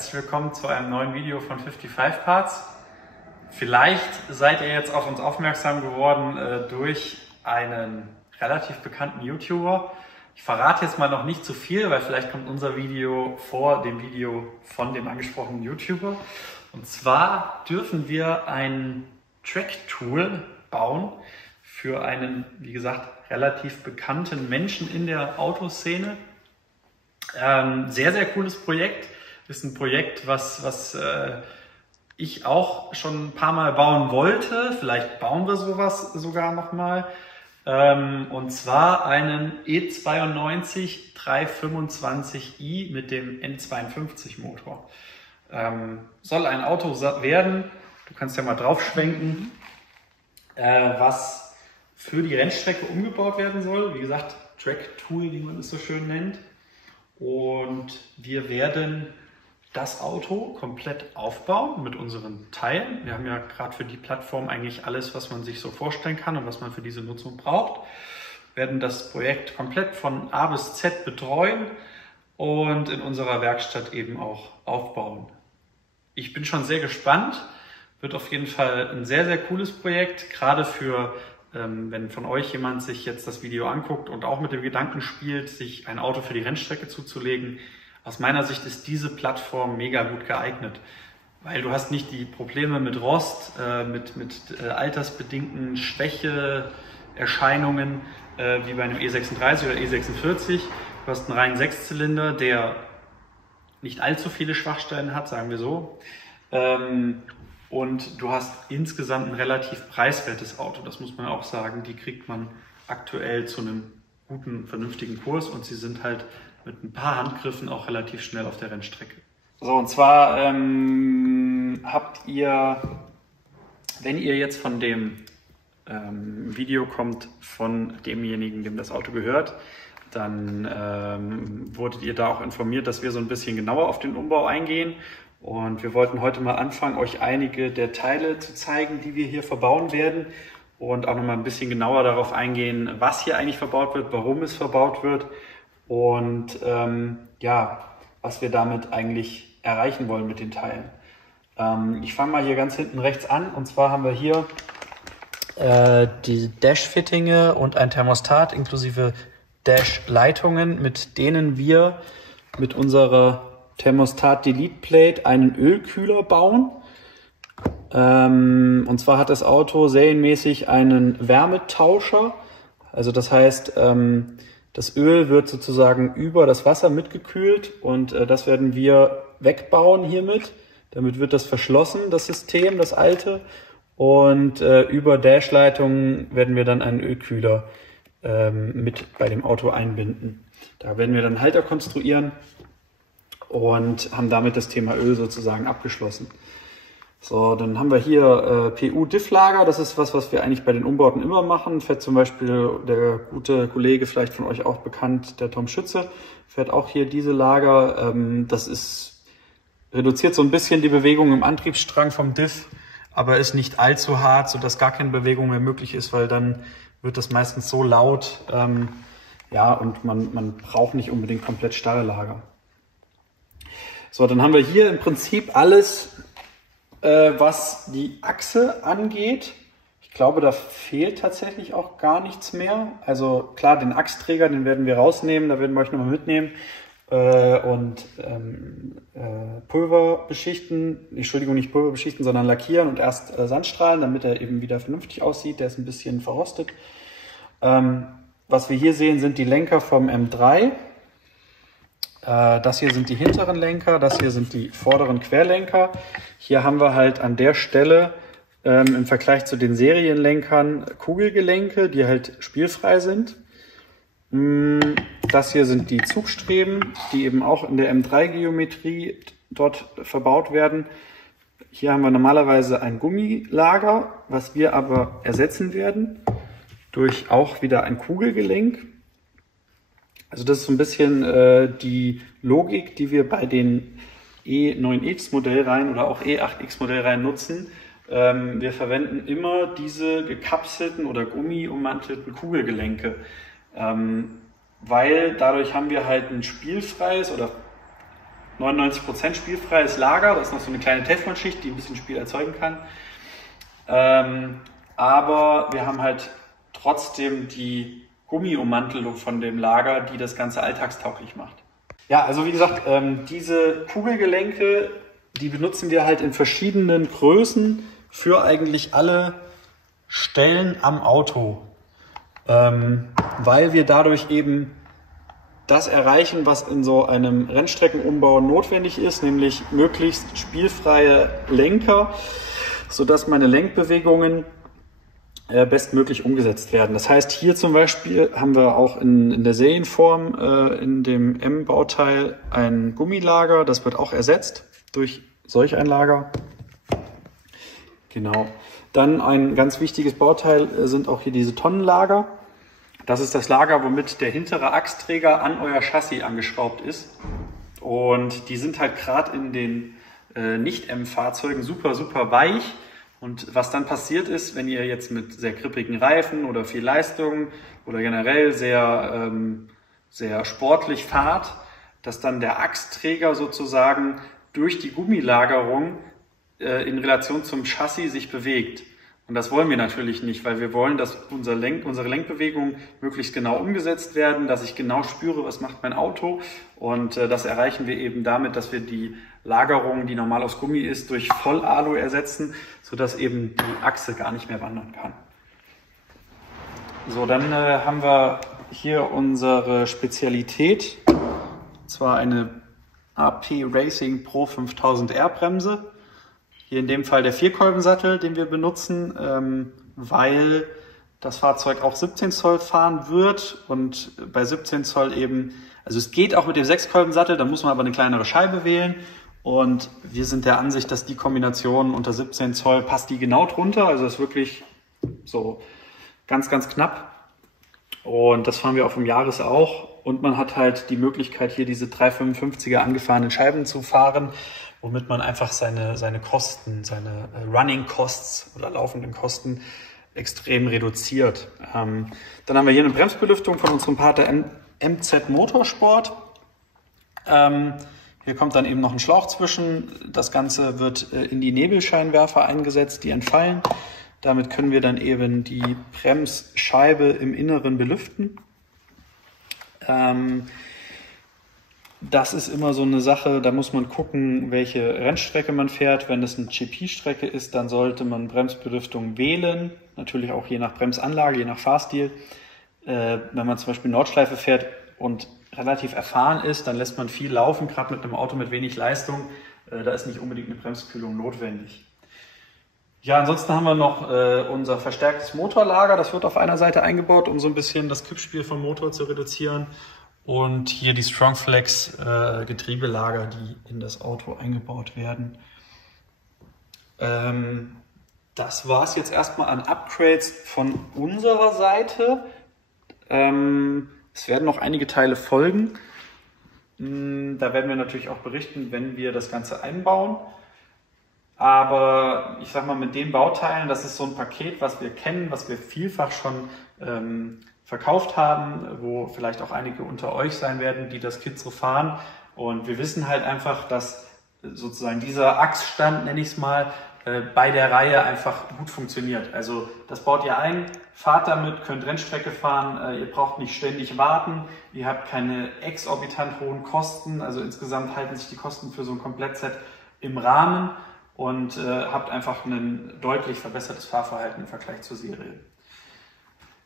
Herzlich willkommen zu einem neuen Video von 55 Parts. Vielleicht seid ihr jetzt auf uns aufmerksam geworden durch einen relativ bekannten YouTuber. Ich verrate jetzt mal noch nicht zu viel, weil vielleicht kommt unser Video vor dem Video von dem angesprochenen YouTuber. Und zwar dürfen wir ein Track-Tool bauen für einen, wie gesagt, relativ bekannten Menschen in der Autoszene. Sehr, sehr cooles Projekt. Ist ein Projekt, was ich auch schon ein paar Mal bauen wollte. Vielleicht bauen wir sowas sogar nochmal. Und zwar einen E92 325i mit dem N52 Motor. Soll ein Auto werden, du kannst ja mal drauf schwenken, was für die Rennstrecke umgebaut werden soll. Wie gesagt, Track-Tool, wie man es so schön nennt. Und wir werden das Auto komplett aufbauen mit unseren Teilen. Wir haben ja gerade für die Plattform eigentlich alles, was man sich so vorstellen kann und was man für diese Nutzung braucht. Wir werden das Projekt komplett von A bis Z betreuen und in unserer Werkstatt eben auch aufbauen. Ich bin schon sehr gespannt. Wird auf jeden Fall ein sehr, sehr cooles Projekt, gerade für wenn von euch jemand sich jetzt das Video anguckt und auch mit dem Gedanken spielt, sich ein Auto für die Rennstrecke zuzulegen. Aus meiner Sicht ist diese Plattform mega gut geeignet, weil du hast nicht die Probleme mit Rost, mit altersbedingten Schwächeerscheinungen wie bei einem E36 oder E46. Du hast einen reinen Sechszylinder, der nicht allzu viele Schwachstellen hat, sagen wir so. Und du hast insgesamt ein relativ preiswertes Auto, das muss man auch sagen. Die kriegt man aktuell zu einem guten, vernünftigen Kurs und sie sind halt mit ein paar Handgriffen auch relativ schnell auf der Rennstrecke. So, und zwar habt ihr, wenn ihr jetzt von dem Video kommt von demjenigen, dem das Auto gehört, dann wurdet ihr da auch informiert, dass wir so ein bisschen genauer auf den Umbau eingehen. Und wir wollten heute mal anfangen, euch einige der Teile zu zeigen, die wir hier verbauen werden und auch noch mal ein bisschen genauer darauf eingehen, was hier eigentlich verbaut wird, warum es verbaut wird und ja, was wir damit eigentlich erreichen wollen mit den Teilen. Ich fange mal hier ganz hinten rechts an, und zwar haben wir hier die Dash-Fittinge und ein Thermostat inklusive Dash-Leitungen, mit denen wir mit unserer Thermostat-Delete-Plate einen Ölkühler bauen. Und zwar hat das Auto serienmäßig einen Wärmetauscher. Also das heißt, das Öl wird sozusagen über das Wasser mitgekühlt und das werden wir wegbauen hiermit. Damit wird das verschlossen, das System, das alte. Und über Dash-Leitungen werden wir dann einen Ölkühler mit bei dem Auto einbinden. Da werden wir dann Halter konstruieren und haben damit das Thema Öl sozusagen abgeschlossen. So, dann haben wir hier PU-Diff-Lager. Das ist was wir eigentlich bei den Umbauten immer machen. Fährt zum Beispiel der gute Kollege, vielleicht von euch auch bekannt, der Tom Schütze, fährt auch hier diese Lager. Das reduziert so ein bisschen die Bewegung im Antriebsstrang vom Diff, aber ist nicht allzu hart, sodass gar keine Bewegung mehr möglich ist, weil dann wird das meistens so laut, ja, und man braucht nicht unbedingt komplett starre Lager. So, dann haben wir hier im Prinzip alles, was die Achse angeht. Ich glaube, da fehlt tatsächlich auch gar nichts mehr. Also klar, den Achsträger, den werden wir rausnehmen, da werden wir euch nochmal mitnehmen. Und Pulver beschichten, Entschuldigung, nicht Pulver beschichten, sondern lackieren und erst Sandstrahlen, damit er eben wieder vernünftig aussieht. Der ist ein bisschen verrostet. Was wir hier sehen, sind die Lenker vom M3. Das hier sind die hinteren Lenker, das hier sind die vorderen Querlenker. Hier haben wir halt an der Stelle im Vergleich zu den Serienlenkern Kugelgelenke, die halt spielfrei sind. Das hier sind die Zugstreben, die eben auch in der M3-Geometrie dort verbaut werden. Hier haben wir normalerweise ein Gummilager, was wir aber ersetzen werden durch auch wieder ein Kugelgelenk. Also das ist so ein bisschen die Logik, die wir bei den E9X Modellreihen oder auch E8X Modellreihen nutzen. Wir verwenden immer diese gekapselten oder gummiummantelten Kugelgelenke, weil dadurch haben wir halt ein spielfreies oder 99% spielfreies Lager. Da ist noch so eine kleine Teflonschicht, die ein bisschen Spiel erzeugen kann. Aber wir haben halt trotzdem die Gummiummantelung von dem Lager, die das Ganze alltagstauglich macht. Ja, also wie gesagt, diese Kugelgelenke, die benutzen wir halt in verschiedenen Größen für eigentlich alle Stellen am Auto, weil wir dadurch eben das erreichen, was in so einem Rennstreckenumbau notwendig ist, nämlich möglichst spielfreie Lenker, sodass meine Lenkbewegungen bestmöglich umgesetzt werden. Das heißt, hier zum Beispiel haben wir auch in der Serienform in dem M-Bauteil ein Gummilager, das wird auch ersetzt durch solch ein Lager. Genau. Dann ein ganz wichtiges Bauteil sind auch hier diese Tonnenlager. Das ist das Lager, womit der hintere Achsträger an euer Chassis angeschraubt ist. Und die sind halt gerade in den Nicht-M-Fahrzeugen super, super weich. Und was dann passiert ist, wenn ihr jetzt mit sehr grippigen Reifen oder viel Leistung oder generell sehr, sehr sportlich fahrt, dass dann der Achsträger sozusagen durch die Gummilagerung in Relation zum Chassis sich bewegt. Und das wollen wir natürlich nicht, weil wir wollen, dass unsere Lenkbewegungen möglichst genau umgesetzt werden, dass ich genau spüre, was macht mein Auto. Und das erreichen wir eben damit, dass wir die Lagerung, die normal aus Gummi ist, durch Vollalu ersetzen, sodass eben die Achse gar nicht mehr wandern kann. So, dann haben wir hier unsere Spezialität, und zwar eine AP Racing Pro 5000R Bremse. Hier in dem Fall der Vierkolbensattel, den wir benutzen, weil das Fahrzeug auch 17 Zoll fahren wird und bei 17 Zoll eben, also es geht auch mit dem 6-Kolbensattel, da muss man aber eine kleinere Scheibe wählen und wir sind der Ansicht, dass die Kombination unter 17 Zoll passt die genau drunter, also ist wirklich so ganz, ganz knapp und das fahren wir auf dem Jahres auch und man hat halt die Möglichkeit hier diese 355er angefahrenen Scheiben zu fahren, womit man einfach seine Kosten, seine Running Costs oder laufenden Kosten extrem reduziert. Dann haben wir hier eine Bremsbelüftung von unserem Partner MZ Motorsport. Hier kommt dann eben noch ein Schlauch zwischen. Das Ganze wird in die Nebelscheinwerfer eingesetzt, die entfallen. Damit können wir dann eben die Bremsscheibe im Inneren belüften. Das ist immer so eine Sache, da muss man gucken, welche Rennstrecke man fährt. Wenn es eine GP-Strecke ist, dann sollte man Bremsbelüftung wählen. Natürlich auch je nach Bremsanlage, je nach Fahrstil. Wenn man zum Beispiel Nordschleife fährt und relativ erfahren ist, dann lässt man viel laufen, gerade mit einem Auto mit wenig Leistung. Da ist nicht unbedingt eine Bremskühlung notwendig. Ja, ansonsten haben wir noch unser verstärktes Motorlager. Das wird auf einer Seite eingebaut, um so ein bisschen das Kippspiel vom Motor zu reduzieren. Und hier die Strongflex Getriebelager, die in das Auto eingebaut werden. Das war es jetzt erstmal an Upgrades von unserer Seite. Es werden noch einige Teile folgen. Da werden wir natürlich auch berichten, wenn wir das Ganze einbauen. Aber ich sag mal, mit den Bauteilen, das ist so ein Paket, was wir kennen, was wir vielfach schon verkauft haben, wo vielleicht auch einige unter euch sein werden, die das Kit so fahren. Und wir wissen halt einfach, dass sozusagen dieser Achsstand, nenne ich es mal, bei der Reihe einfach gut funktioniert. Also das baut ihr ein, fahrt damit, könnt Rennstrecke fahren, ihr braucht nicht ständig warten, ihr habt keine exorbitant hohen Kosten, also insgesamt halten sich die Kosten für so ein Komplettset im Rahmen und habt einfach ein deutlich verbessertes Fahrverhalten im Vergleich zur Serie.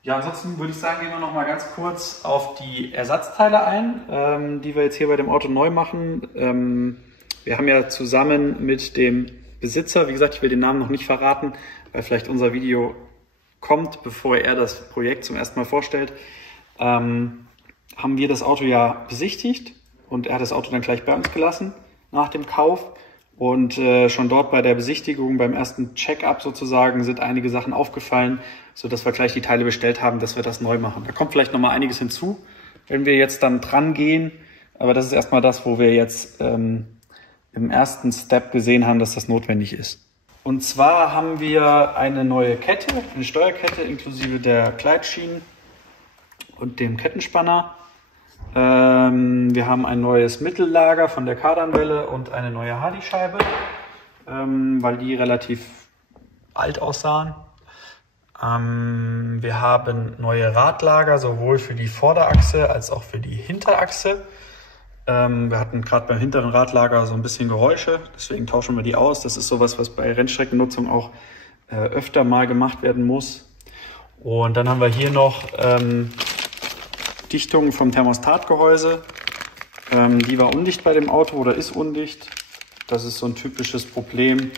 Ja, ansonsten würde ich sagen, gehen wir noch mal ganz kurz auf die Ersatzteile ein, die wir jetzt hier bei dem Auto neu machen. Wir haben ja zusammen mit dem Besitzer, wie gesagt, ich will den Namen noch nicht verraten, weil vielleicht unser Video kommt, bevor er das Projekt zum ersten Mal vorstellt, haben wir das Auto ja besichtigt und er hat das Auto dann gleich bei uns gelassen nach dem Kauf. Und schon dort bei der Besichtigung, beim ersten Check-up sozusagen, sind einige Sachen aufgefallen, sodass wir gleich die Teile bestellt haben, dass wir das neu machen. Da kommt vielleicht nochmal einiges hinzu, wenn wir jetzt dann dran gehen. Aber das ist erstmal das, wo wir jetzt im ersten Step gesehen haben, dass das notwendig ist. Und zwar haben wir eine neue Kette, eine Steuerkette inklusive der Gleitschienen und dem Kettenspanner. Wir haben ein neues Mittellager von der Kardanwelle und eine neue Hardy-Scheibe, weil die relativ alt aussahen. Wir haben neue Radlager, sowohl für die Vorderachse als auch für die Hinterachse. Wir hatten gerade beim hinteren Radlager so ein bisschen Geräusche, deswegen tauschen wir die aus. Das ist sowas, was bei Rennstreckennutzung auch öfter mal gemacht werden muss. Und dann haben wir hier noch Dichtung vom Thermostatgehäuse. Die war undicht bei dem Auto oder ist undicht. Das ist so ein typisches Problem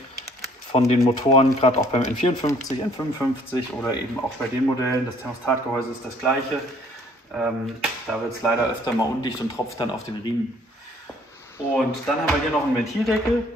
von den Motoren, gerade auch beim N54, N55 oder eben auch bei den Modellen. Das Thermostatgehäuse ist das gleiche. Da wird es leider öfter mal undicht und tropft dann auf den Riemen. Und dann haben wir hier noch einen Ventildeckel.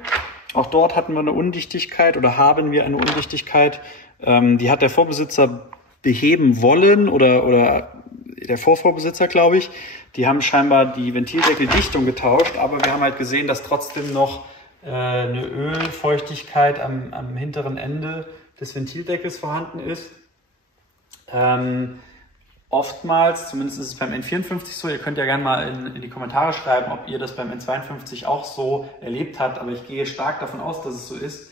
Auch dort hatten wir eine Undichtigkeit oder haben wir eine Undichtigkeit. Die hat der Vorbesitzer beheben wollen oder der Vorvorbesitzer, glaube ich. Die haben scheinbar die Ventildeckeldichtung getauscht, aber wir haben halt gesehen, dass trotzdem noch eine Ölfeuchtigkeit am hinteren Ende des Ventildeckels vorhanden ist. Oftmals, zumindest ist es beim N54 so, ihr könnt ja gerne mal in die Kommentare schreiben, ob ihr das beim N52 auch so erlebt habt, aber ich gehe stark davon aus, dass es so ist,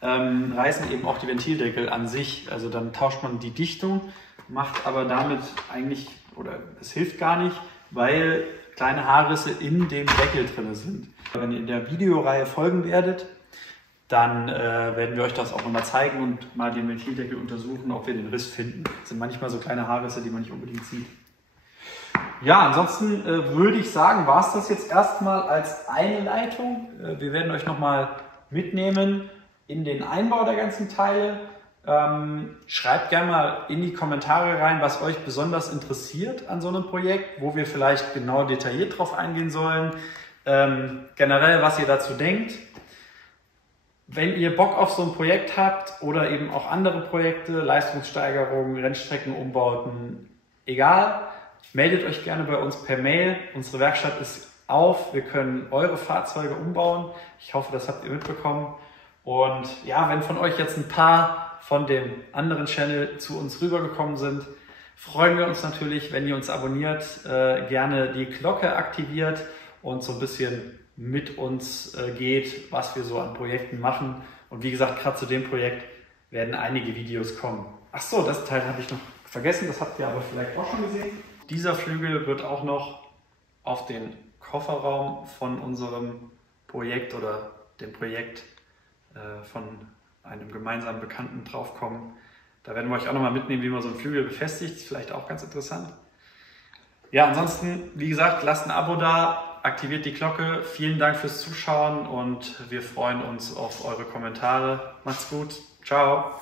reißen eben auch die Ventildeckel an sich. Also dann tauscht man die Dichtung, macht aber damit eigentlich, oder es hilft gar nicht, weil kleine Haarrisse in dem Deckel drin sind. Wenn ihr in der Videoreihe folgen werdet, dann werden wir euch das auch nochmal zeigen und mal den Ventildeckel untersuchen, ob wir den Riss finden. Das sind manchmal so kleine Haarrisse, die man nicht unbedingt sieht. Ja, ansonsten würde ich sagen, war es das jetzt erstmal als Einleitung. Wir werden euch nochmal mitnehmen in den Einbau der ganzen Teile. Schreibt gerne mal in die Kommentare rein, was euch besonders interessiert an so einem Projekt, wo wir vielleicht genau detailliert drauf eingehen sollen. Generell, was ihr dazu denkt. Wenn ihr Bock auf so ein Projekt habt oder eben auch andere Projekte, Leistungssteigerungen, Rennstreckenumbauten, egal, meldet euch gerne bei uns per Mail. Unsere Werkstatt ist auf, wir können eure Fahrzeuge umbauen. Ich hoffe, das habt ihr mitbekommen. Und ja, wenn von euch jetzt ein paar von dem anderen Channel zu uns rübergekommen sind, freuen wir uns natürlich, wenn ihr uns abonniert, gerne die Glocke aktiviert und so ein bisschen mit uns geht, was wir so an Projekten machen. Und wie gesagt, gerade zu dem Projekt werden einige Videos kommen. Ach so, das Teil habe ich noch vergessen, das habt ihr aber vielleicht auch schon gesehen. Dieser Flügel wird auch noch auf den Kofferraum von unserem Projekt oder dem Projekt von einem gemeinsamen Bekannten draufkommen. Da werden wir euch auch nochmal mitnehmen, wie man so einen Flügel befestigt. Ist vielleicht auch ganz interessant. Ja, ansonsten, wie gesagt, lasst ein Abo da, aktiviert die Glocke. Vielen Dank fürs Zuschauen und wir freuen uns auf eure Kommentare. Macht's gut. Ciao.